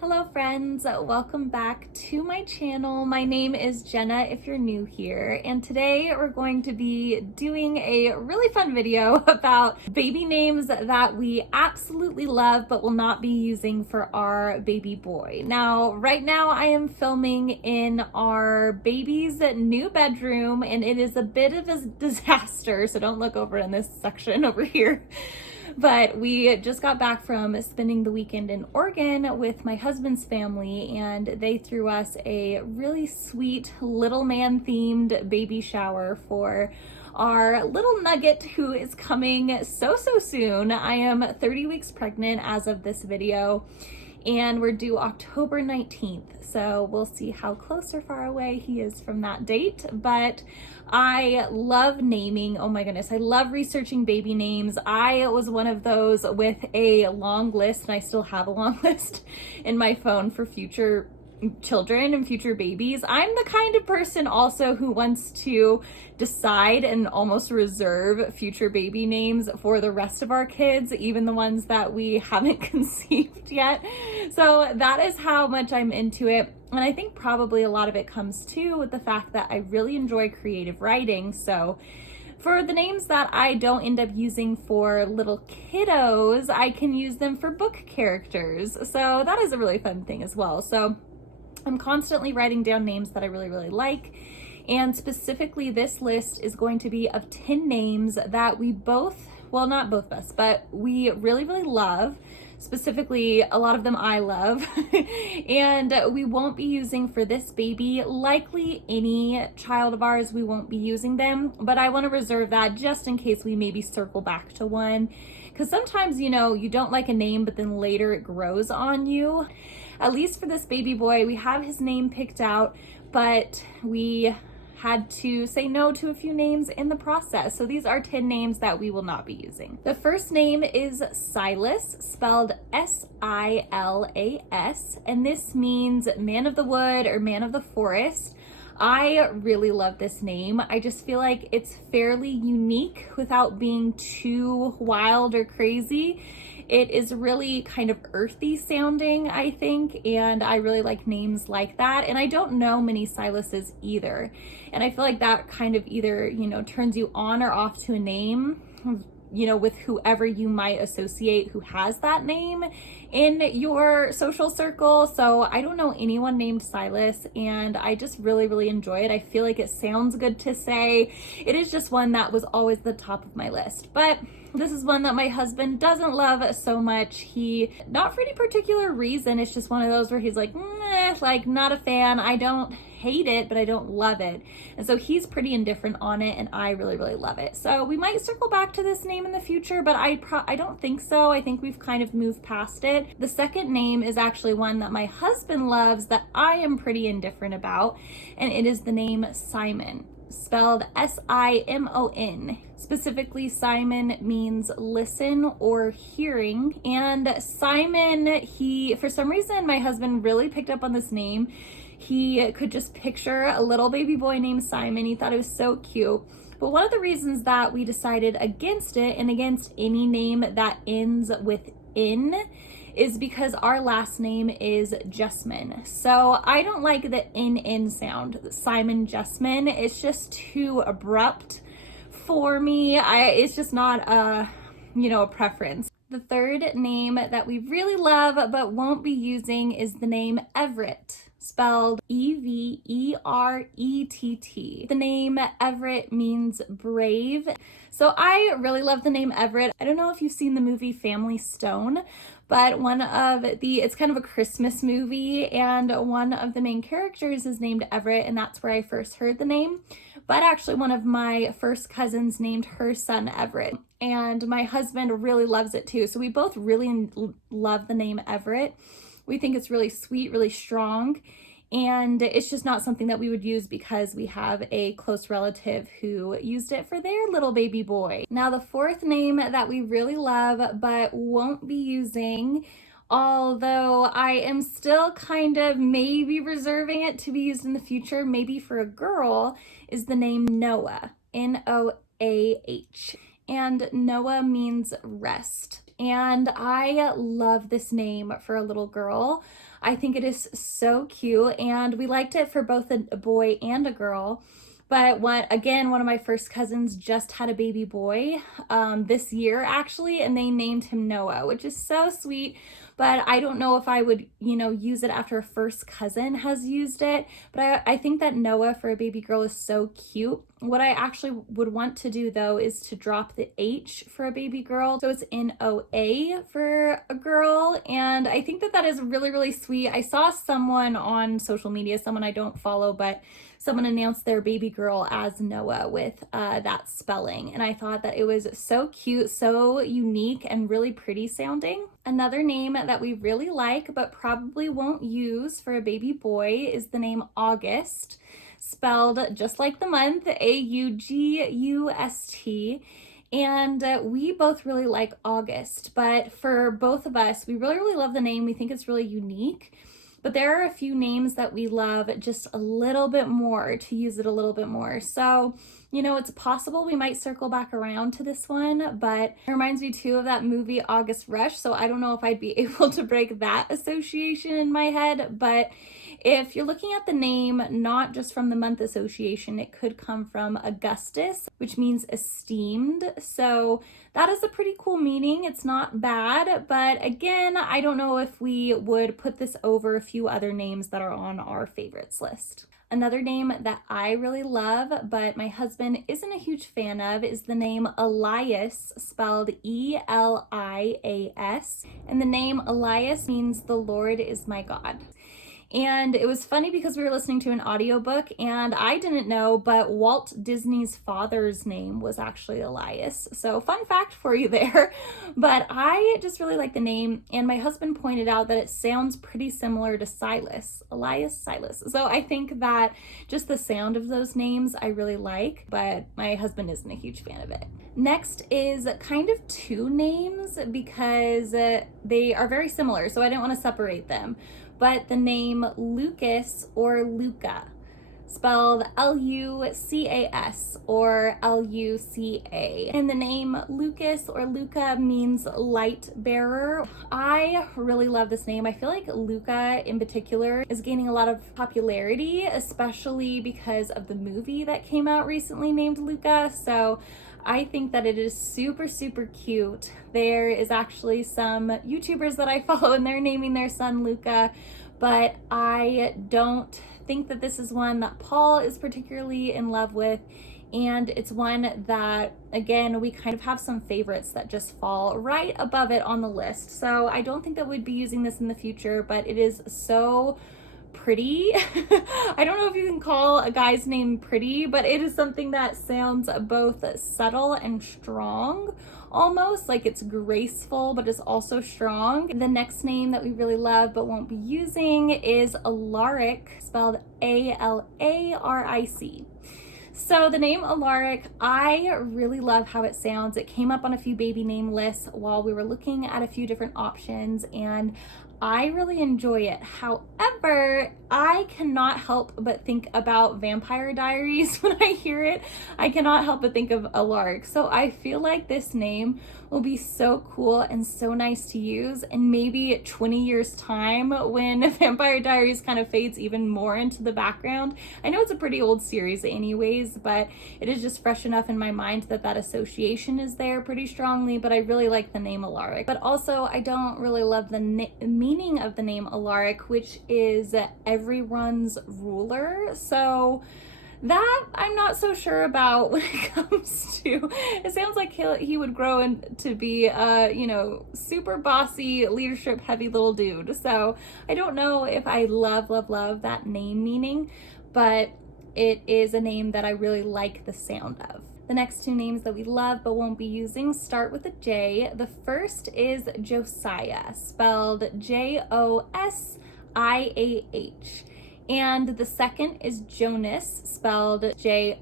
Hello friends, welcome back to my channel. My name is Jenna if you're new here, and today we're going to be doing a really fun video about baby names that we absolutely love but will not be using for our baby boy. Now, right now I am filming in our baby's new bedroom and it is a bit of a disaster, so don't look over in this section over here. But we just got back from spending the weekend in Oregon with my husband's family, and they threw us a really sweet little man themed baby shower for our little nugget who is coming so soon. I am 30 weeks pregnant as of this video, and we're due October 19th. So we'll see how close or far away he is from that date. But I love naming. Oh my goodness, I love researching baby names. I was one of those with a long list, and I still have a long list in my phone for future children and future babies. I'm the kind of person also who wants to decide and almost reserve future baby names for the rest of our kids, even the ones that we haven't conceived yet. So that is how much I'm into it. And I think probably a lot of it comes too with the fact that I really enjoy creative writing. So for the names that I don't end up using for little kiddos, I can use them for book characters. So that is a really fun thing as well. So I'm constantly writing down names that I really like, and specifically this list is going to be of 10 names that we both, well, not both of us, but we really love. Specifically, a lot of them I love, and we won't be using for this baby. Likely any child of ours, we won't be using them, but I want to reserve that just in case we maybe circle back to one, because sometimes, you know, you don't like a name, but then later it grows on you. At least for this baby boy, we have his name picked out, but we had to say no to a few names in the process. So these are 10 names that we will not be using. The first name is Silas, spelled S-I-L-A-S, and this means man of the wood or man of the forest. I really love this name. I just feel like it's fairly unique without being too wild or crazy. It is really kind of earthy sounding, I think, and I really like names like that. And I don't know many Silases either. And I feel like that kind of either, you know, turns you on or off to a name, you know, with whoever you might associate who has that name in your social circle. So I don't know anyone named Silas, and I just really enjoy it. I feel like it sounds good to say. It is just one that was always the top of my list. But this is one that my husband doesn't love so much. Not for any particular reason, it's just one of those where he's like, like not a fan. I don't hate it, but I don't love it. And so he's pretty indifferent on it, and I really love it. So we might circle back to this name in the future, but I don't think so. I think we've kind of moved past it. The second name is actually one that my husband loves that I am pretty indifferent about, and it is the name Simon, spelled S-I-M-O-N. Specifically, Simon means listen or hearing. And Simon, for some reason, my husband really picked up on this name. He could just picture a little baby boy named Simon. He thought it was so cute. But one of the reasons that we decided against it and against any name that ends with "in" is because our last name is Justman. So I don't like the "in" sound, Simon Justman. It's just too abrupt for me. It's just not a preference. The third name that we really love but won't be using is the name Everett, spelled E-V-E-R-E-T-T. The name Everett means brave. So I really love the name Everett. I don't know if you've seen the movie Family Stone, but it's kind of a Christmas movie, and one of the main characters is named Everett, and that's where I first heard the name. But actually one of my first cousins named her son Everett, and my husband really loves it too. So we both really love the name Everett. We think it's really sweet, really strong, and it's just not something that we would use because we have a close relative who used it for their little baby boy. Now, the fourth name that we really love but won't be using, although I am still kind of maybe reserving it to be used in the future, maybe for a girl, is the name Noah, N-O-A-H. And Noah means rest. and I love this name for a little girl. I think it is so cute, and we liked it for both a boy and a girl. But one of my first cousins just had a baby boy this year actually, and they named him Noah, which is so sweet. But I don't know if I would, use it after a first cousin has used it. But I think that Noah for a baby girl is so cute. What I actually would want to do though is to drop the H for a baby girl. So it's Noa for a girl. And I think that is really, really sweet. I saw someone on social media, someone I don't follow, but someone announced their baby girl as Noah with that spelling. And I thought that it was so cute, so unique, and really pretty sounding. Another name that we really like, but probably won't use for a baby boy is the name August, spelled just like the month, August. And we both really like August, but for both of us, we really, really love the name. We think it's really unique. But there are a few names that we love just a little bit more, to use it a little bit more. So, it's possible we might circle back around to this one, but it reminds me too of that movie August Rush. So I don't know if I'd be able to break that association in my head, but if you're looking at the name, not just from the month association, it could come from Augustus, which means esteemed. So that is a pretty cool meaning. It's not bad, but again, I don't know if we would put this over a few other names that are on our favorites list. Another name that I really love, but my husband isn't a huge fan of, is the name Elias, spelled Elias. And the name Elias means the Lord is my God. And it was funny because we were listening to an audiobook and I didn't know, but Walt Disney's father's name was actually Elias. So fun fact for you there. But I just really like the name, and my husband pointed out that it sounds pretty similar to Silas, Elias, Silas. So I think that just the sound of those names I really like, but my husband isn't a huge fan of it. Next is kind of two names because they are very similar, so I didn't want to separate them. But the name Lucas or Luca, spelled Lucas or Luca. And the name Lucas or Luca means light bearer. I really love this name. I feel like Luca in particular is gaining a lot of popularity, especially because of the movie that came out recently named Luca. So I think that it is super, super cute. There is actually some YouTubers that I follow and they're naming their son Luca, but I don't think that this is one that Paul is particularly in love with. And it's one that, again, we kind of have some favorites that just fall right above it on the list. So I don't think that we'd be using this in the future, but it is so pretty. I don't know if you can call a guy's name pretty, but it is something that sounds both subtle and strong, almost like it's graceful, but it's also strong. The next name that we really love but won't be using is Alaric, spelled Alaric. So the name Alaric, I really love how it sounds. It came up on a few baby name lists while we were looking at a few different options, and I really enjoy it. However, I cannot help but think about Vampire Diaries when I hear it. I cannot help but think of Alaric. So I feel like this name will be so cool and so nice to use in maybe 20 years time when Vampire Diaries kind of fades even more into the background. I know it's a pretty old series anyways, but it is just fresh enough in my mind that association is there pretty strongly, but I really like the name Alaric. But also I don't really love the meaning of the name Alaric, which is everyone's ruler. So that I'm not so sure about when it comes to, it sounds like he would grow into be a, super bossy, leadership heavy little dude. So I don't know if I love that name meaning, but it is a name that I really like the sound of. The next two names that we love but won't be using start with a J. The first is Josiah, spelled Josiah. And the second is Jonas, spelled Jonas.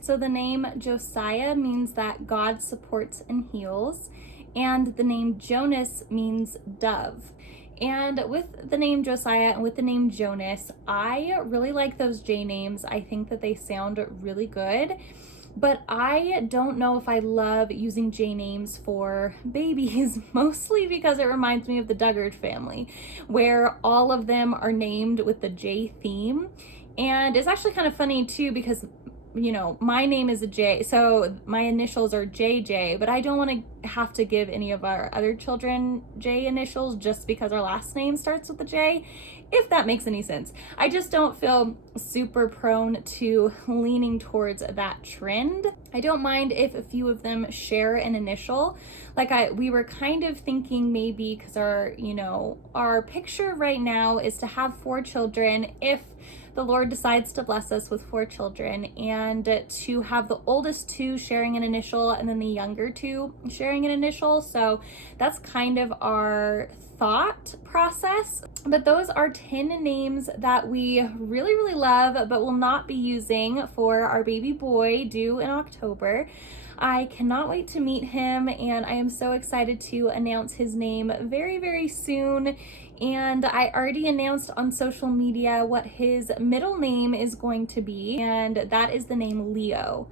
So the name Josiah means that God supports and heals, and the name Jonas means dove. And with the name Josiah and with the name Jonas, I really like those J names. I think that they sound really good. But I don't know if I love using J names for babies, mostly because it reminds me of the Duggars family, where all of them are named with the J theme. And it's actually kind of funny too, because my name is a J, so my initials are JJ, but I don't want to have to give any of our other children J initials just because our last name starts with a J, if that makes any sense. I just don't feel super prone to leaning towards that trend. I don't mind if a few of them share an initial. We were kind of thinking maybe, because our picture right now is to have 4 children, if the Lord decides to bless us with 4 children, and to have the oldest 2 sharing an initial and then the younger 2 sharing an initial. So that's kind of our thought process. But those are 10 names that we really, really love, but will not be using for our baby boy due in October. I cannot wait to meet him, and I am so excited to announce his name very, very soon. And I already announced on social media what his middle name is going to be, and that is the name Leo.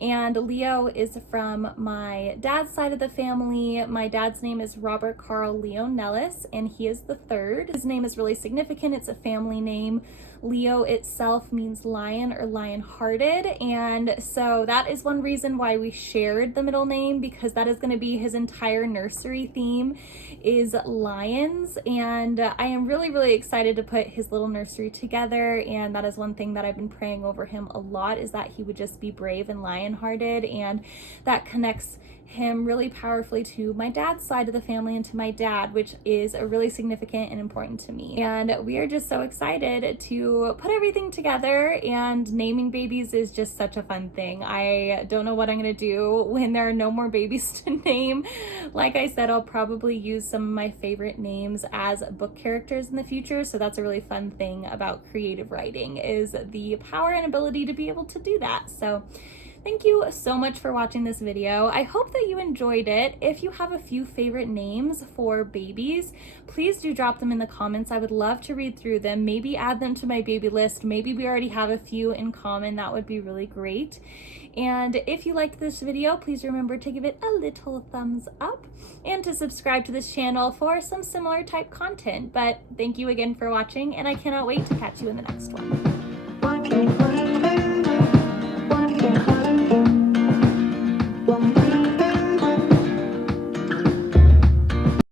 And Leo is from my dad's side of the family. My dad's name is Robert Carl Leo Nellis, and he is the 3rd. His name is really significant. It's a family name. Leo itself means lion or lion-hearted, and so that is one reason why we shared the middle name, because that is going to be his entire nursery theme is lions. And I am really, really excited to put his little nursery together, and that is one thing that I've been praying over him a lot, is that he would just be brave and lion-hearted, and that connects him really powerfully to my dad's side of the family and to my dad, which is a really significant and important to me. And we are just so excited to put everything together, and naming babies is just such a fun thing. I don't know what I'm gonna do when there are no more babies to name. Like I said, I'll probably use some of my favorite names as book characters in the future, so that's a really fun thing about creative writing, is the power and ability to be able to do that. So thank you so much for watching this video. I hope that you enjoyed it. If you have a few favorite names for babies, please do drop them in the comments. I would love to read through them, maybe add them to my baby list. Maybe we already have a few in common. That would be really great. And if you liked this video, please remember to give it a little thumbs up and to subscribe to this channel for some similar type content. But thank you again for watching, and I cannot wait to catch you in the next one.